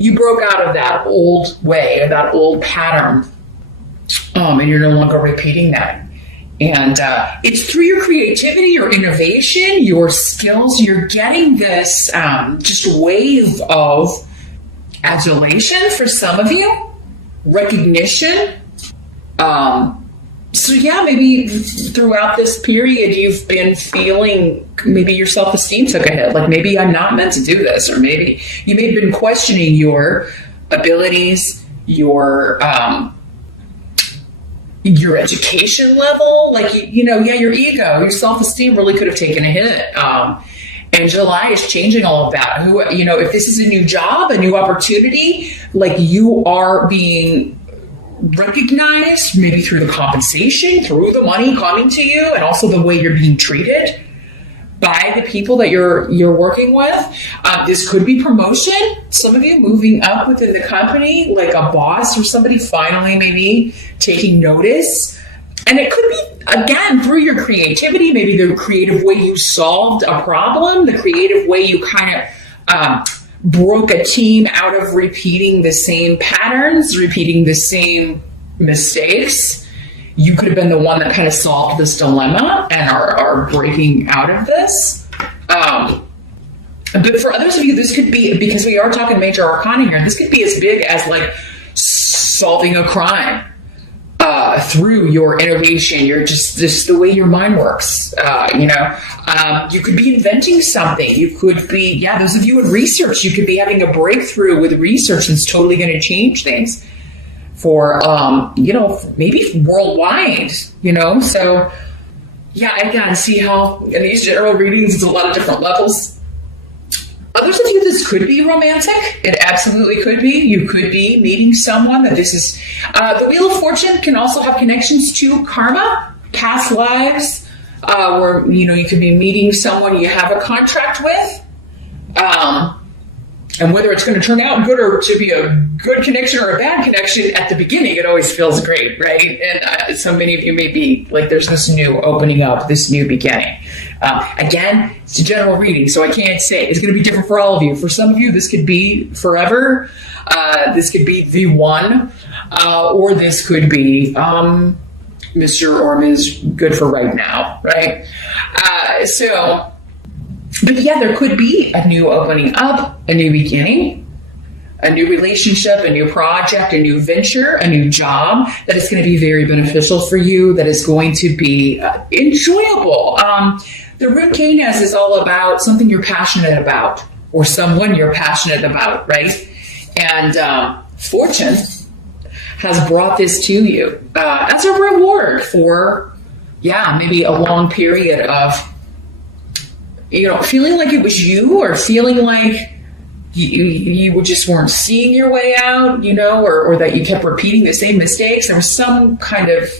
you broke out of that old way, or that old pattern, and you're no longer repeating that. And it's through your creativity, your innovation, your skills, you're getting this just wave of adulation for some of you, recognition. So yeah, maybe throughout this period, you've been feeling maybe your self-esteem took a hit. Like, maybe I'm not meant to do this, or maybe you may have been questioning your abilities, your education level. Like, your ego, your self-esteem really could have taken a hit. And July is changing all of that. If this is a new job, a new opportunity, like, you are being recognized, maybe through the compensation, through the money coming to you, and also the way you're being treated by the people that you're working with. This could be promotion. Some of you moving up within the company, like a boss or somebody finally maybe taking notice. And it could be, again, through your creativity, maybe the creative way you solved a problem, the creative way you kind of broke a team out of repeating the same patterns, repeating the same mistakes. You could have been the one that kind of solved this dilemma and are breaking out of this. But for others of you, this could be, because we are talking major arcana here, this could be as big as like solving a crime through your innovation. You're just the way your mind works. You could be inventing something. You could be, those of you in research, you could be having a breakthrough with research that's totally going to change things for, maybe worldwide, So, I can see how in these general readings, it's a lot of different levels. Others of you, this could be romantic. It absolutely could be. You could be meeting someone that this is... the Wheel of Fortune can also have connections to karma, past lives, where, you could be meeting someone you have a contract with. And whether it's going to turn out good or to be a good connection or a bad connection, at the beginning, it always feels great, right? And so many of you may be like, there's this new opening up, this new beginning. Again, it's a general reading, so I can't say. It's going to be different for all of you. For some of you, this could be forever. This could be the one. Or this could be Mr. or Ms. good for right now, right? But there could be a new opening up, a new beginning, a new relationship, a new project, a new venture, a new job that is going to be very beneficial for you, that is going to be enjoyable. The rune Canis is all about something you're passionate about, or someone you're passionate about, right? And fortune has brought this to you as a reward for, maybe a long period of, feeling like it was you, or feeling like you just weren't seeing your way out, or that you kept repeating the same mistakes. There was some kind of,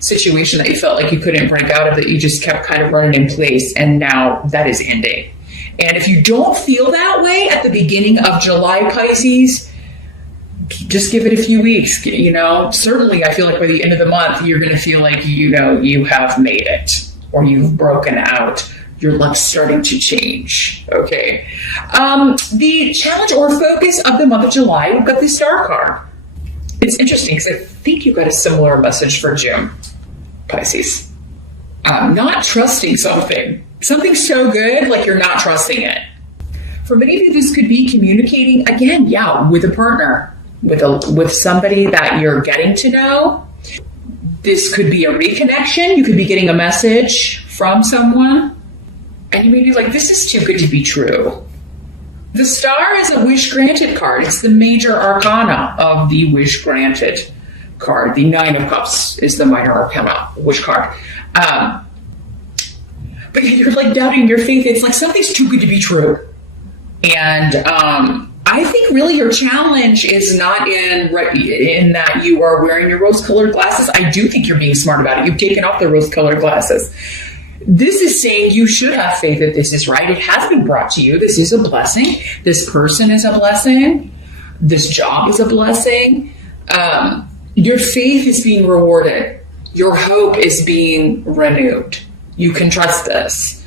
situation that you felt like you couldn't break out of, that you just kept kind of running in place, and now that is ending. And if you don't feel that way at the beginning of July, Pisces, just give it a few weeks. Certainly I feel like by the end of the month, you're going to feel like, you have made it, or you've broken out. Your luck's starting to change. Okay. The challenge or focus of the month of July, we've got the Star card. It's interesting because I think you got a similar message for June, Pisces. Not trusting something so good, like you're not trusting it. For many of you, this could be communicating again, with a partner, with somebody that you're getting to know. This could be a reconnection. You could be getting a message from someone, and you may be like, this is too good to be true. The Star is a wish granted card. It's the major arcana of the wish granted card. The Nine of Cups is the minor arcana wish card. But you're like doubting your faith. It's like something's too good to be true. And I think really your challenge is not in that you are wearing your rose-colored glasses. I do think you're being smart about it. You've taken off the rose-colored glasses. This is saying you should have faith that this is right. It has been brought to you. This is a blessing. This person is a blessing. This job is a blessing. Your faith is being rewarded. Your hope is being renewed. You can trust this.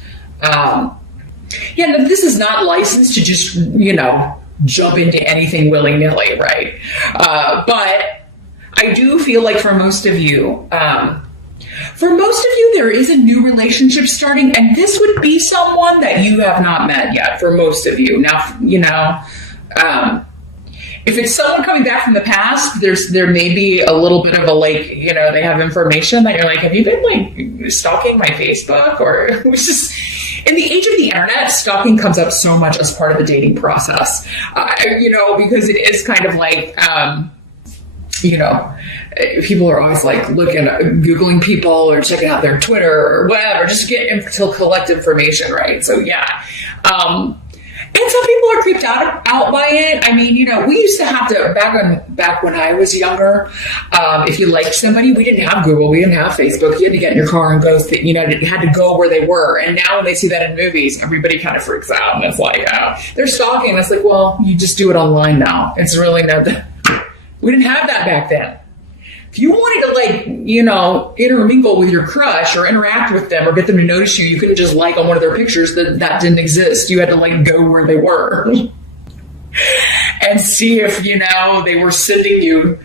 This is not licensed to just, jump into anything willy-nilly, right? But I do feel like for most of you, there is a new relationship starting, and this would be someone that you have not met yet for most of you. Now, you know, if it's someone coming back from the past, there may be a little bit of a, like, you know, they have information that you're like, have you been like stalking my Facebook? Or it was just, in the age of the internet, stalking comes up so much as part of the dating process, you know, because it is kind of like, you know, people are always like Googling people or checking out their Twitter or whatever, just to collect information, right? So yeah. And some people are creeped out by it. I mean, you know, we used to have to, back when I was younger, if you liked somebody, we didn't have Google, we didn't have Facebook. You had to get in your car and go, you know, you had to go where they were. And now when they see that in movies, everybody kind of freaks out. And it's like, they're stalking. It's like, well, you just do it online now. It's really not that. We didn't have that back then. If you wanted to, like, you know, intermingle with your crush or interact with them or get them to notice you, you couldn't just like on one of their pictures. That didn't exist. You had to, like, go where they were and see if, you know, they were sending you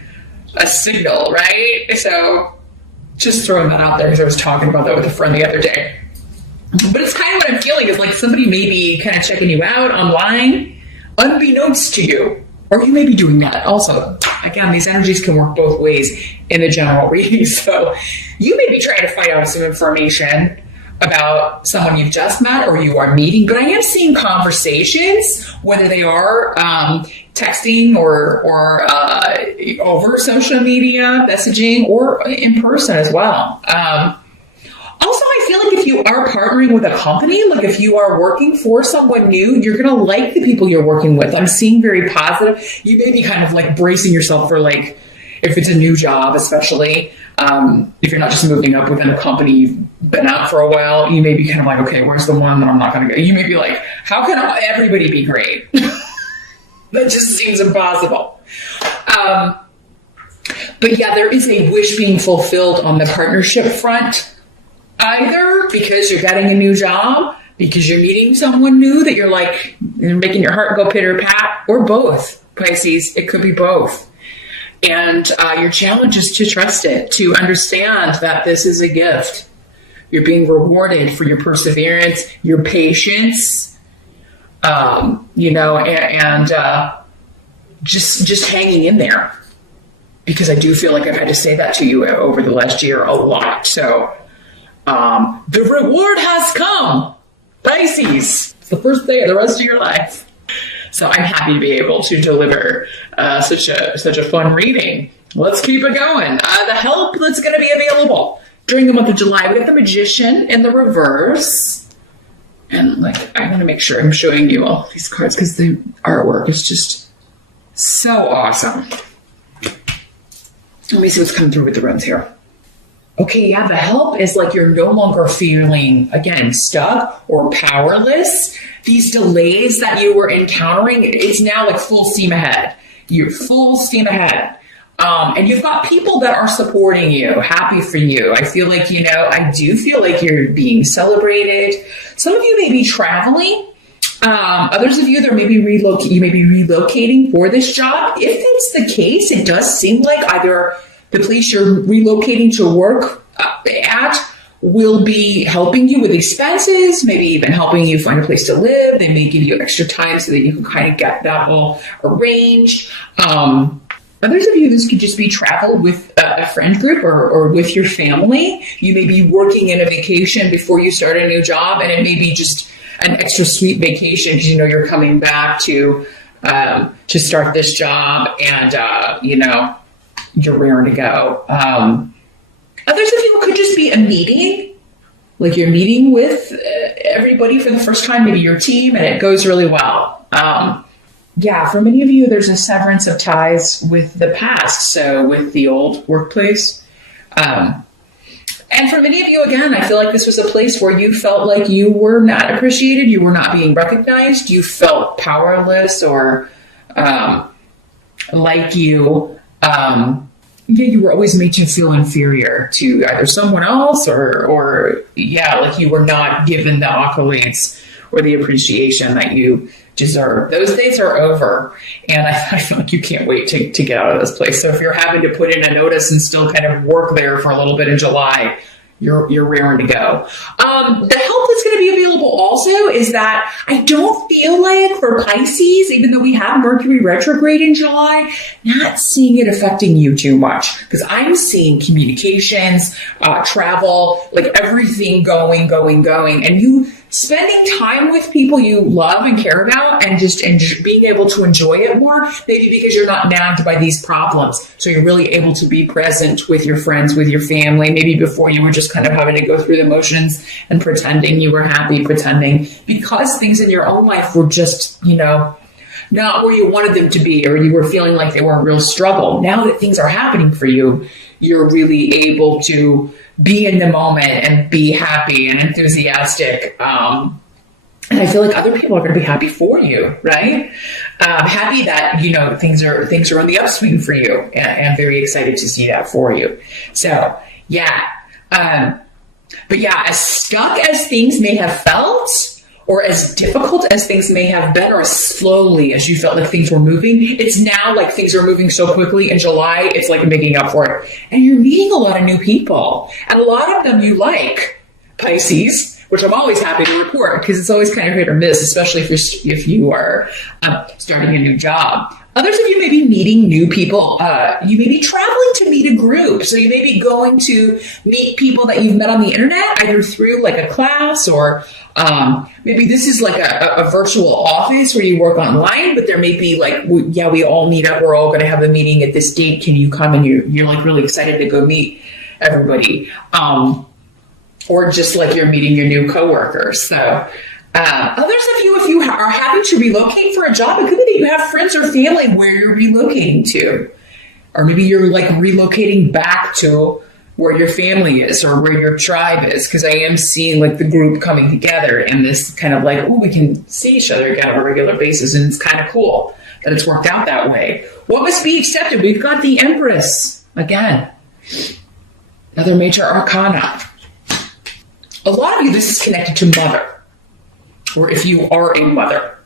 a signal, right? So just throwing that out there because I was talking about that with a friend the other day. But it's kind of what I'm feeling is like somebody may be kind of checking you out online unbeknownst to you. Or you may be doing that also. Again, these energies can work both ways in the general reading. So you may be trying to find out some information about someone you've just met or you are meeting. But I am seeing conversations, whether they are texting or over social media, messaging, or in person as well. Also, I feel like if you are partnering with a company, like if you are working for someone new, you're going to like the people you're working with. I'm seeing very positive. You may be kind of like bracing yourself for, like, if it's a new job, especially if you're not just moving up within a company you've been out for a while, you may be kind of like, okay, where's the one that I'm not going to go? You may be like, how can everybody be great? That just seems impossible. But yeah, there is a wish being fulfilled on the partnership front. Either because you're getting a new job, because you're meeting someone new that you're like, you're making your heart go pitter pat, or both, Pisces. It could be both. And your challenge is to trust it, to understand that this is a gift. You're being rewarded for your perseverance, your patience, you know, and just hanging in there. Because I do feel like I've had to say that to you over the last year a lot. So the reward has come, Pisces. It's the first day of the rest of your life. So I'm happy to be able to deliver such a fun reading. Let's keep it going. The help that's going to be available during the month of July. We got the Magician in the reverse. And like, I want to make sure I'm showing you all these cards because the artwork is just so awesome. Let me see what's coming through with the runes here. Okay, yeah, the help is like you're no longer feeling, again, stuck or powerless. These delays that you were encountering, it's now like full steam ahead. You're full steam ahead. And you've got people that are supporting you, happy for you. I feel like, you know, I do feel like you're being celebrated. Some of you may be traveling. Others of you, you may be relocating for this job. If it's the case, it does seem like either the place you're relocating to work at will be helping you with expenses, maybe even helping you find a place to live. They may give you extra time so that you can kind of get that all arranged. Others of you, this could just be travel with a friend group or with your family. You may be working in a vacation before you start a new job, and it may be just an extra sweet vacation because you know you're coming back to start this job, and you know you're raring to go. Others of you could just be a meeting, like you're meeting with everybody for the first time, maybe your team, and it goes really well. Yeah, for many of you, there's a severance of ties with the past, so with the old workplace. And for many of you, again, I feel like this was a place where you felt like you were not appreciated, you were not being recognized, you felt powerless, or like you were always made to feel inferior to either someone else or like you were not given the accolades or the appreciation that you deserve. Those days are over, and I feel like you can't wait to get out of this place. So if you're having to put in a notice and still kind of work there for a little bit in July, you're raring to go. The help that's going to be available also is that I don't feel like for Pisces, even though we have Mercury retrograde in July, not seeing it affecting you too much, because I'm seeing communications, travel, like everything going, and you spending time with people you love and care about, and just being able to enjoy it more, maybe because you're not nagged by these problems. So you're really able to be present with your friends, with your family. Maybe before you were just kind of having to go through the motions and pretending you were happy, pretending because things in your own life were just, not where you wanted them to be, or you were feeling like they were a real struggle. Now that things are happening for you, you're really able to be in the moment and be happy and enthusiastic. And I feel like other people are going to be happy for you, right? Happy that, things are on the upswing for you, and I'm very excited to see that for you. So, yeah. But yeah, as stuck as things may have felt, or as difficult as things may have been, or as slowly as you felt like things were moving, it's now like things are moving so quickly in July, it's like making up for it. And you're meeting a lot of new people, and a lot of them you like, Pisces, which I'm always happy to report, because it's always kind of hit or miss, especially if you are starting a new job. Others of you may be meeting new people. You may be traveling to meet a group. So you may be going to meet people that you've met on the internet, either through like a class, or maybe this is like a virtual office where you work online, but there may be like, we all meet up. We're all going to have a meeting at this date. Can you come? And you're like really excited to go meet everybody. Or just like you're meeting your new coworkers. So others of you, if you are having to relocate for a job, it could be that you have friends or family where you're relocating to. Or maybe you're like relocating back to where your family is or where your tribe is, because I am seeing like the group coming together and this kind of like, we can see each other again on a regular basis, and it's kind of cool that it's worked out that way. What must be accepted? We've got the Empress again, another major arcana. A lot of you, this is connected to mother, or if you are a mother,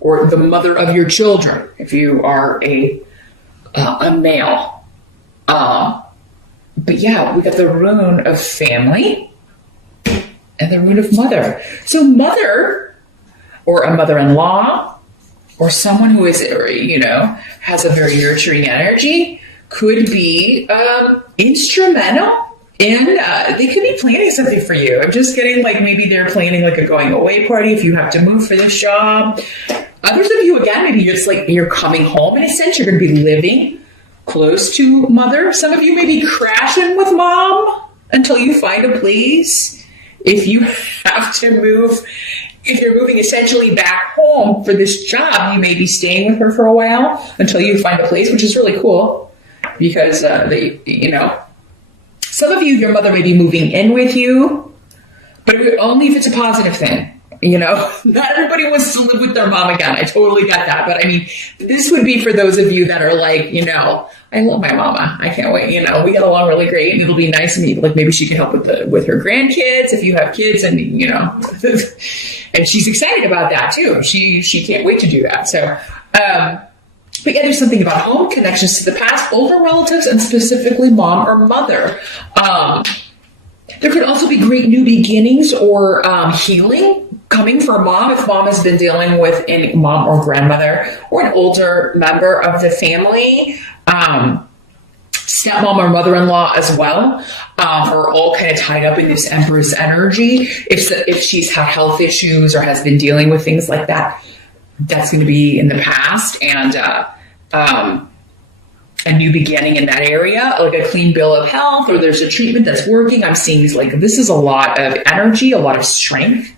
or the mother of your children, if you are a male. But yeah, we got the rune of family and the rune of mother. So mother, or a mother-in-law, or someone who is, has a very nurturing energy, could be instrumental in, they could be planning something for you. I'm just getting like, maybe they're planning like a going away party if you have to move for this job. Others of you, again, maybe it's like you're coming home in a sense, you're going to be living close to mother. Some of you may be crashing with mom until you find a place. If you have to move, if you're moving essentially back home for this job, you may be staying with her for a while until you find a place, which is really cool because some of you, your mother may be moving in with you, but only if it's a positive thing. Not everybody wants to live with their mom again. I totally get that. But I mean, this would be for those of you that are like, I love my mama. I can't wait. We get along really great, and it'll be nice to meet. Like maybe she can help with her grandkids if you have kids, and and she's excited about that too. She can't wait to do that. So, but yeah, there's something about home connections to the past, older relatives, and specifically mom or mother. There could also be great new beginnings or healing coming from mom, if mom has been dealing with a mom or grandmother or an older member of the family, stepmom or mother-in-law as well, are all kind of tied up in this Empress energy. If she's had health issues or has been dealing with things like that, that's going to be in the past, and a new beginning in that area, like a clean bill of health, or there's a treatment that's working. I'm seeing this is a lot of energy, a lot of strength.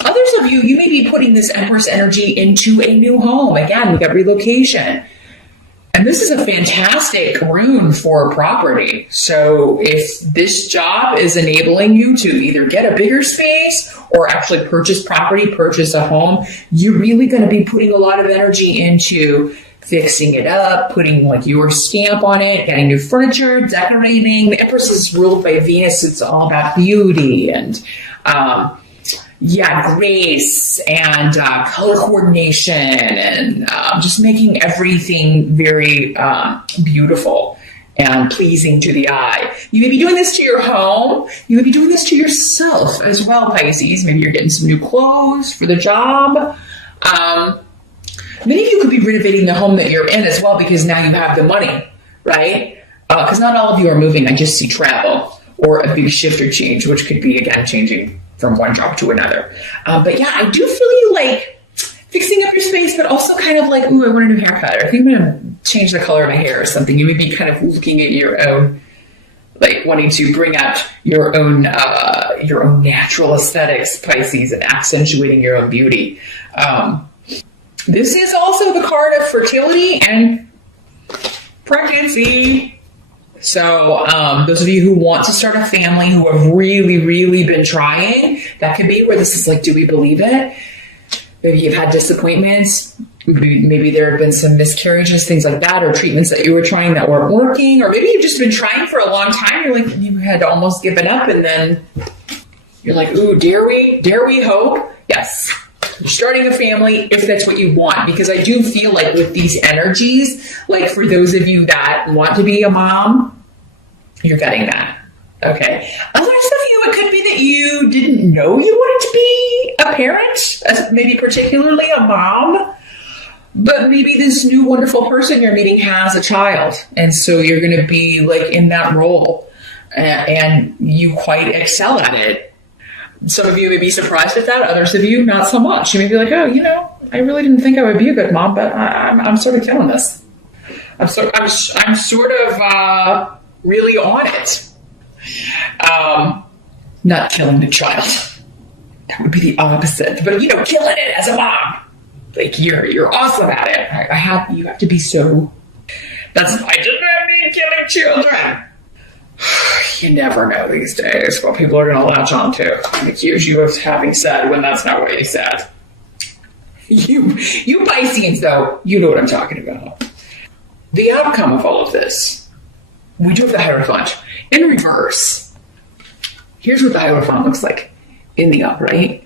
Others of you may be putting this Empress energy into a new home. Again, we got relocation. And this is a fantastic rune for property. So if this job is enabling you to either get a bigger space or actually purchase property, purchase a home, you're really going to be putting a lot of energy into fixing it up, putting like your stamp on it, getting new furniture, decorating. The Empress is ruled by Venus. It's all about beauty and, grace and color coordination and just making everything very beautiful and pleasing to the eye. You may be doing this to your home. You may be doing this to yourself as well, Pisces. Maybe you're getting some new clothes for the job. Many of you could be renovating the home that you're in as well, because now you have the money, right? Because not all of you are moving. I just see travel or a big shift or change, which could be, again, changing from one job to another. But yeah, I do feel you like fixing up your space, but also kind of like, ooh, I want a new haircut. Or I think I'm going to change the color of my hair or something. You may be kind of looking at your own, like wanting to bring out your own natural aesthetics, Pisces, and accentuating your own beauty. This is also the card of fertility and pregnancy. So those of you who want to start a family, who have really, really been trying, that could be where this is like, do we believe it? Maybe you've had disappointments. Maybe there have been some miscarriages, things like that, or treatments that you were trying that weren't working. Or maybe you've just been trying for a long time. You're like, you had almost given up, and then you're like, ooh, dare we hope? Yes. You're starting a family if that's what you want, because I do feel like with these energies, like for those of you that want to be a mom, you're getting that. Okay. Others of you, it could be that you didn't know you wanted to be a parent, maybe particularly a mom, but maybe this new wonderful person you're meeting has a child. And so you're going to be like in that role and you quite excel at it. Some of you may be surprised at that. Others of you, not so much. You may be like, oh, I really didn't think I would be a good mom, but I'm sort of killing this. I'm sort of really on it. Not killing the child. That would be the opposite. But killing it as a mom. Like you're awesome at it. You have to be so. I did not mean killing children. You never know these days what people are going to latch on to and accuse you of having said when that's not what you said. You Pisces, though, you know what I'm talking about. The outcome of all of this, we do have the Hierophant in reverse. Here's what the Hierophant looks like in the upright.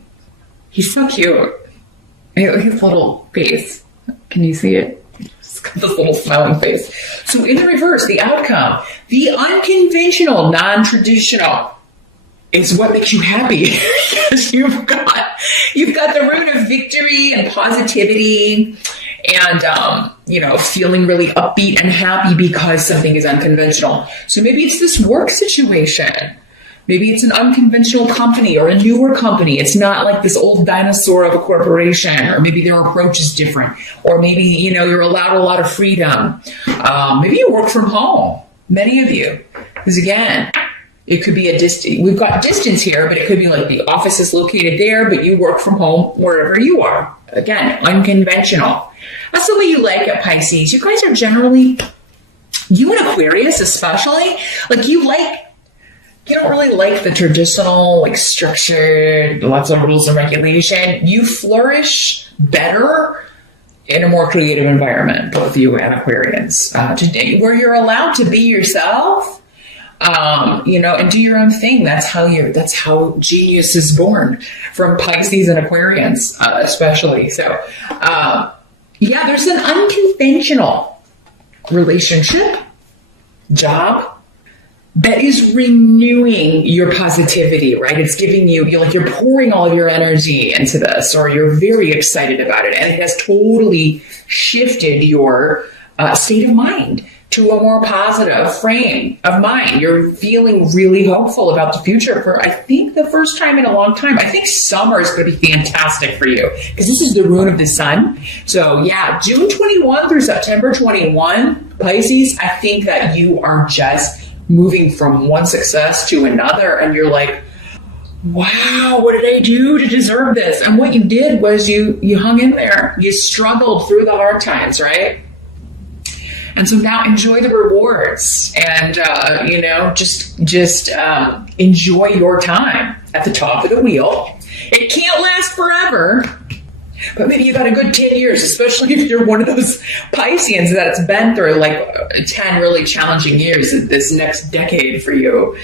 He's so cute. His little face. Can you see it? He's got this little smiling face. So in the reverse, the outcome, the unconventional, non-traditional, is what makes you happy. Because you've got the root of victory and positivity and, feeling really upbeat and happy because something is unconventional. So maybe it's this work situation. Maybe it's an unconventional company or a newer company. It's not like this old dinosaur of a corporation, or maybe their approach is different. Or maybe, you're allowed a lot of freedom. Maybe you work from home, many of you. Because again, it could be a distance. We've got distance here, but it could be like the office is located there, but you work from home wherever you are. Again, unconventional. That's the way you like it, Pisces. You guys are generally, you and Aquarius especially, like you don't really like the traditional, like structured, lots of rules and regulation. You flourish better in a more creative environment, both you and Aquarians, where you're allowed to be yourself, and do your own thing. That's how genius is born, from Pisces and Aquarians, especially. So, there's an unconventional relationship, job, that is renewing your positivity, right? It's giving you're pouring all of your energy into this, or you're very excited about it. And it has totally shifted your state of mind to a more positive frame of mind. You're feeling really hopeful about the future for, I think, the first time in a long time. I think summer is going to be fantastic for you because this is the rune of the sun. So June 21 through September 21, Pisces, I think that you are just moving from one success to another, and you're like, wow, what did I do to deserve this? And what you did was you hung in there. You struggled through the hard times, right? And so now enjoy the rewards and, just enjoy your time at the top of the wheel. It can't last forever. But maybe you got a good 10 years, especially if you're one of those Pisceans that's been through like 10 really challenging years. This next decade for you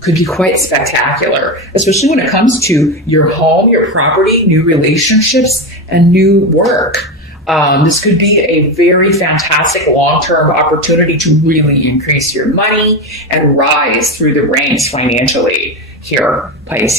could be quite spectacular, especially when it comes to your home, your property, new relationships, and new work. This could be a very fantastic long-term opportunity to really increase your money and rise through the ranks financially here, Pisces.